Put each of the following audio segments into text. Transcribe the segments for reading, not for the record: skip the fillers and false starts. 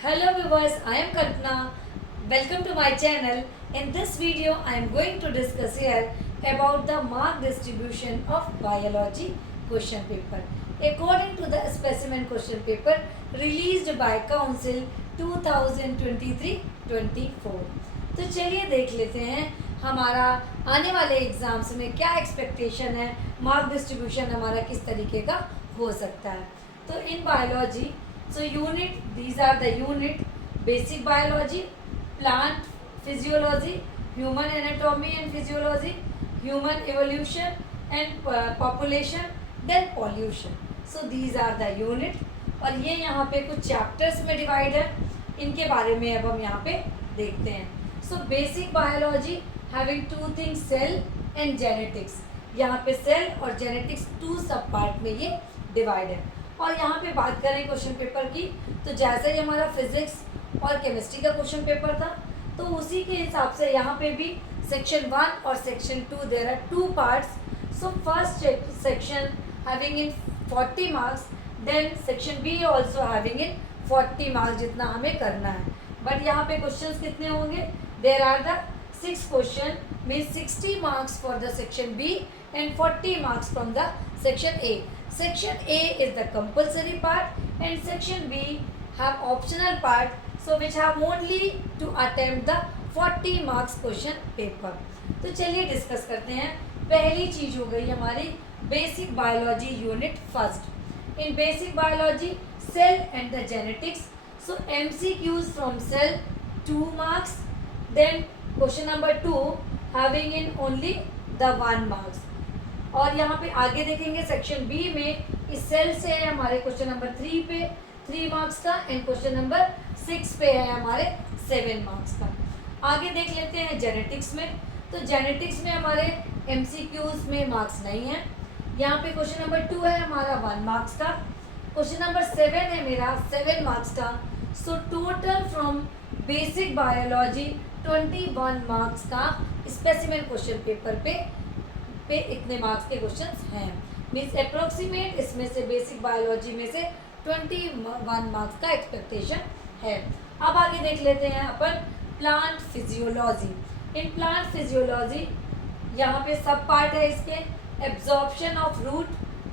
Hello viewers, I am Kalpana. Welcome to my channel. In this video, I am going to discuss here about the mark distribution of biology question paper. According to the specimen question paper released by Council 2023-24. तो चलिए देख लेते हैं हमारा आने वाले exams में क्या एक्सपेक्टेशन है, मार्क डिस्ट्रीब्यूशन हमारा किस तरीके का हो सकता है. तो in biology, so unit, these are the unit: basic biology, plant physiology, human anatomy and physiology, human evolution and population, then pollution. So these are the unit. और ये यहाँ पे कुछ चैप्टर्स में डिवाइड है, इनके बारे में अब हम यहाँ पे देखते हैं. So basic biology having two things, cell and genetics. यहाँ पे सेल और जेनेटिक्स टू सब पार्ट में ये डिवाइड है. और यहाँ पे बात करें क्वेश्चन पेपर की, तो जैसे ही हमारा फिजिक्स और केमिस्ट्री का क्वेश्चन पेपर था, तो उसी के हिसाब से यहाँ पे भी सेक्शन 1 और section 2 there are 2 parts. So first section having in 40 marks, then section B also having in 40 marks, जितना हमें करना है. बट यहाँ पे क्वेश्चंस कितने होंगे? There are the 6 question, means 60 marks for the section B and 40 marks from the section A. Section A is the compulsory part and section B have optional part, so which have only to attempt the 40 marks question paper. तो चलिए discuss करते हैं. पहली चीज हो गई हमारी basic biology unit first. In basic biology cell and the genetics. So MCQs from cell 2 marks, then question number 2 having in only the 1 marks. और यहाँ पे आगे देखेंगे सेक्शन बी में इस सेल से है हमारे क्वेश्चन नंबर 3 पे 3 मार्क्स का, एंड क्वेश्चन नंबर 6 पे है हमारे 7 मार्क्स का. आगे देख लेते हैं जेनेटिक्स में. तो जेनेटिक्स में हमारे MCQs में मार्क्स नहीं है. यहाँ पे क्वेश्चन नंबर 2 है हमारा 1 मार्क्स का, क्वेश्चन नंबर 7 है मेरा 7 मार्क्स का. So total from basic biology 21 marks का स्पेसिमेन क्वेश्चन पेपर पे इतने मार्क्स के क्वेश्चंस हैं. मीन्स अप्रोक्सीमेट इसमें से बेसिक बायोलॉजी में से 21 मार्क्स का एक्सपेक्टेशन है. अब आगे देख लेते हैं अपन plant physiology. In plant physiology यहाँ पे सब पार्ट है इसके: absorption of root,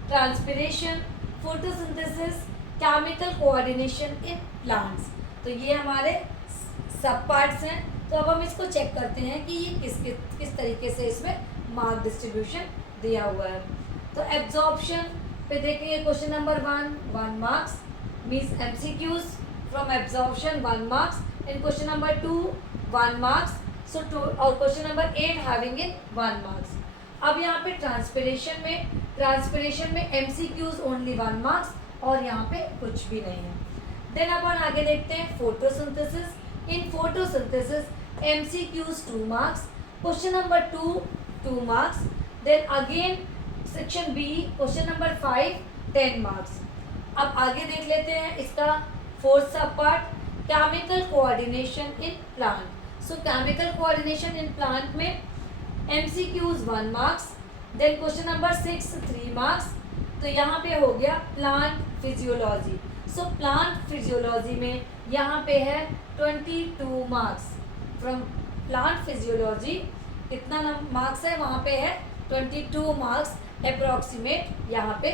transpiration, photosynthesis, chemical coordination in plants. तो ये हमारे सब पार्ट्स हैं. तो अब हम इसको चेक करते हैं कि ये किस तरीके से इसमें मार्क डिस्ट्रीब्यूशन दिया हुआ है. तो एब्जॉर्प्शन पे देखेंगे question number 1 marks, means MCQs from absorption 1 marks, and question number 2 1 marks. So और question number 8 having in 1 marks. अब यहाँ पे ट्रांसपिरेशन में MCQs ओनली 1 मार्क्स और यहाँ पे कुछ भी नहीं है. देन अपन आगे देखते हैं photosynthesis. In photosynthesis MCQs 2 marks, question number 2 marks. Then again section B question number 5 10 marks. अब आगे देख लेते हैं इसका fourth sub part, chemical coordination in plant. So chemical coordination in plant में MCQs 1 marks, then question number 6 3 marks. तो यहाँ पे हो गया plant physiology. So plant physiology में यहाँ पे है 22 मार्क्स. फ्रॉम प्लांट फिजियोलॉजी कितना मार्क्स है? वहाँ पे है 22 मार्क्स अप्रोक्सीमेट यहाँ पे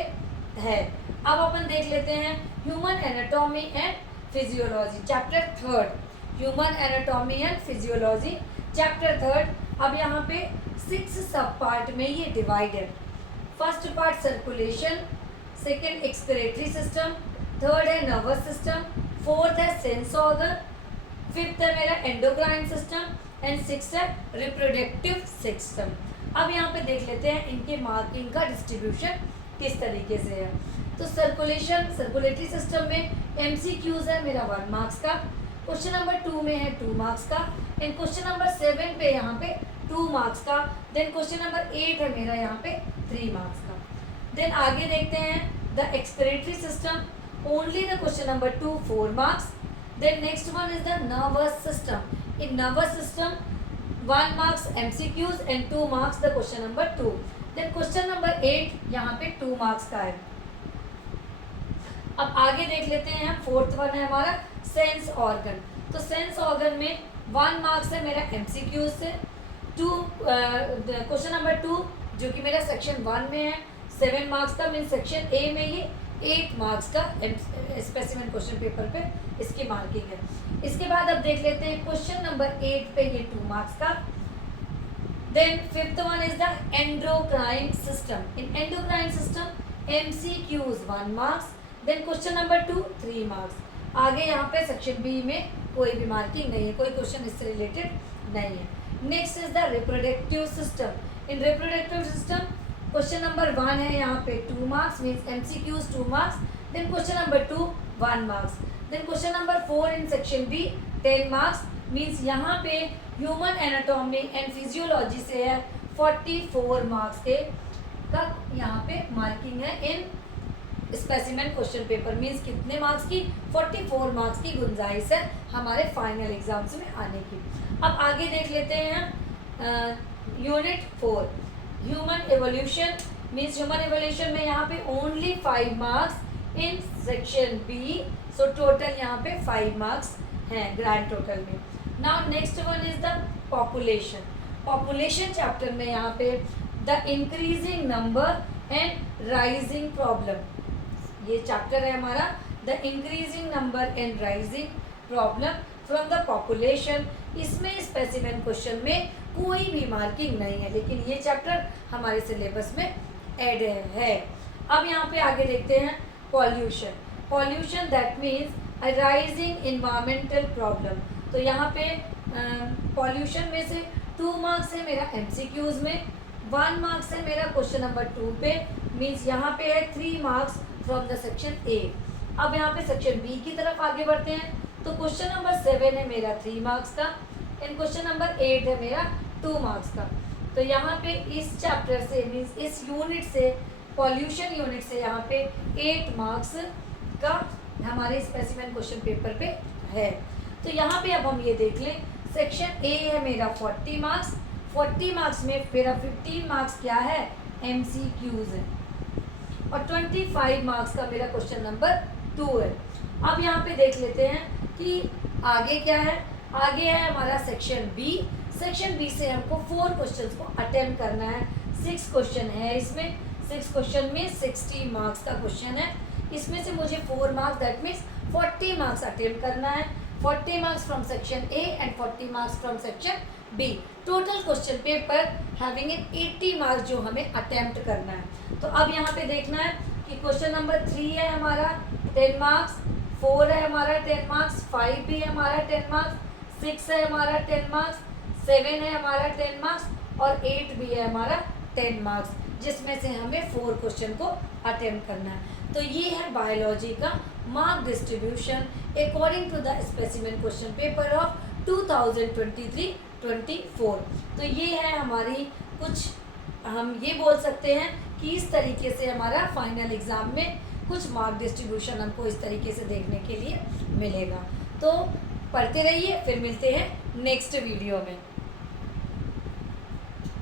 है. अब अपन देख लेते हैं human anatomy and physiology chapter 3, human anatomy and physiology chapter 3. अब यहाँ पे 6 सब पार्ट में ये डिवाइड है. First part circulation, second excretory system, third है नर्वस सिस्टम, फोर्थ है सेंस ऑर्गन, फिफ्थ है मेरा एंडोक्राइन सिस्टम, एंड 6 है रिप्रोडक्टिव सिस्टम. अब यहाँ पे देख लेते हैं इनके मार्किंग का डिस्ट्रीब्यूशन किस तरीके से है. तो सर्कुलेटरी सिस्टम में MCQs है मेरा 1 मार्क्स का, क्वेश्चन नंबर 2 में है 2 मार्क्स का, एंड क्वेश्चन नंबर 7 पे यहाँ पे 2 मार्क्स का, देन क्वेश्चन नंबर 8 है मेरा यहाँ पे 3 मार्क्स का. देन आगे देखते हैं the excretory system, only the question number 2 4 marks. Then next one is the nervous system. In nervous system 1 marks MCQs and 2 marks the question number 2. Then question number 8 यहाँ पे 2 marks का है. अब आगे देख लेते हैं हम, फोर्थ वन है हमारा सेंस ऑर्गन। तो सेंस ऑर्गन में 1 मार्क्स है मेरा एमसीक्यू से, क्वेश्चन नंबर 2 जो कि मेरा सेक्शन 1 में है 7 मार्क्स का, मीन सेक्शन ए में ये 8 मार्क्स का स्पेसिमेन क्वेश्चन पेपर पे इसकी मार्किंग है। इसके बाद अब देख लेते हैं क्वेश्चन नंबर 8 पे ये 2 मार्क्स का। Then fifth one is the endocrine system. In endocrine system MCQs 1 marks, then question number 2 3 marks. आगे यहाँ पे सेक्शन बी में कोई भी मार्किंग नहीं है, कोई क्वेश्चन इससे रिलेटेड नहीं है। Next is the reproductive system. In reproductive system question number 1 है यहाँ पे 2 marks, means MCQs 2 marks, then question number 2 1 marks, then question number 4 in section B 10 marks, means यहाँ पे ह्यूमन एनाटॉमी एंड फिजियोलॉजी से है 44 marks के का यहाँ पे मार्किंग है इन स्पेसिमेन क्वेश्चन पेपर। मीन्स कितने मार्क्स की, 44 मार्क्स की गुंजाइश है हमारे फाइनल एग्जाम्स में आने की। अब आगे देख लेते हैं unit 4 human evolution. Means human evolution में यहाँ पे only 5 marks in section B, so total यहाँ पे 5 मार्क्स हैं ग्रैंड टोटल में। Now next one is the population. Population chapter में यहाँ पे the increasing number and rising problem, ये चैप्टर है हमारा the increasing number and rising problem from the population. इसमें स्पेसिमेन क्वेश्चन में कोई भी मार्किंग नहीं है, लेकिन ये चैप्टर हमारे सिलेबस में ऐड है। अब यहाँ पे आगे देखते हैं pollution. Pollution that means rising environmental problem. तो यहाँ पे पॉल्यूशन में से 2 मार्क्स है मेरा एमसीक्यूज में, 1 मार्क्स है मेरा क्वेश्चन नंबर 2 पे, मीन्स यहाँ पे है 3 marks from the section A. अब यहाँ पे सेक्शन बी की तरफ आगे बढ़ते हैं। तो क्वेश्चन नंबर 7 है मेरा 3 मार्क्स का, एंड क्वेश्चन नंबर 8 है मेरा 2 मार्क्स का। तो यहाँ पे इस चैप्टर से मीन्स इस यूनिट से, पॉल्यूशन यूनिट से यहाँ पे 8 मार्क्स का हमारे स्पेसिमेन क्वेश्चन पेपर पे है। तो यहाँ पे अब हम ये देख लें, सेक्शन ए है मेरा 40 मार्क्स, 40 मार्क्स में मेरा 15 मार्क्स क्या है, एमसीक्यूज है, और 25 मार्क्स का मेरा क्वेश्चन नंबर 2 है। अब यहाँ पे देख लेते हैं कि आगे क्या है। आगे है हमारा सेक्शन बी। सेक्शन बी से हमको 4 क्वेश्चंस को अटेम्प्ट करना है। 6 क्वेश्चन है इसमें, 6 क्वेश्चन में 60 मार्क्स का क्वेश्चन है। इसमें से मुझे 4 marks that means 40 marks attempt करना है। 40 marks from section A and 40 marks from section B. Total question paper having in 80 marks जो हमें अटेम्प्ट करना है। तो अब यहाँ पे देखना है कि क्वेश्चन नंबर 3 है हमारा 10 मार्क्स, 4 है हमारा 10 मार्क्स, 5 भी है हमारा 10 मार्क्स, 6 है हमारा 10 मार्क्स, 7 है हमारा 10 मार्क्स और 8 भी है हमारा 10 मार्क्स, जिसमें से हमें 4 क्वेश्चन को अटेम्प्ट करना है। तो ये है बायोलॉजी का mark distribution according to the specimen question paper of 2023-24। तो ये है हमारी कुछ, हम ये बोल सकते हैं कि इस तरीके से हमारा फाइनल एग्ज़ाम में कुछ मार्क डिस्ट्रीब्यूशन हमको इस तरीके से देखने के लिए मिलेगा। तो पढ़ते रहिए, फिर मिलते हैं नेक्स्ट वीडियो में।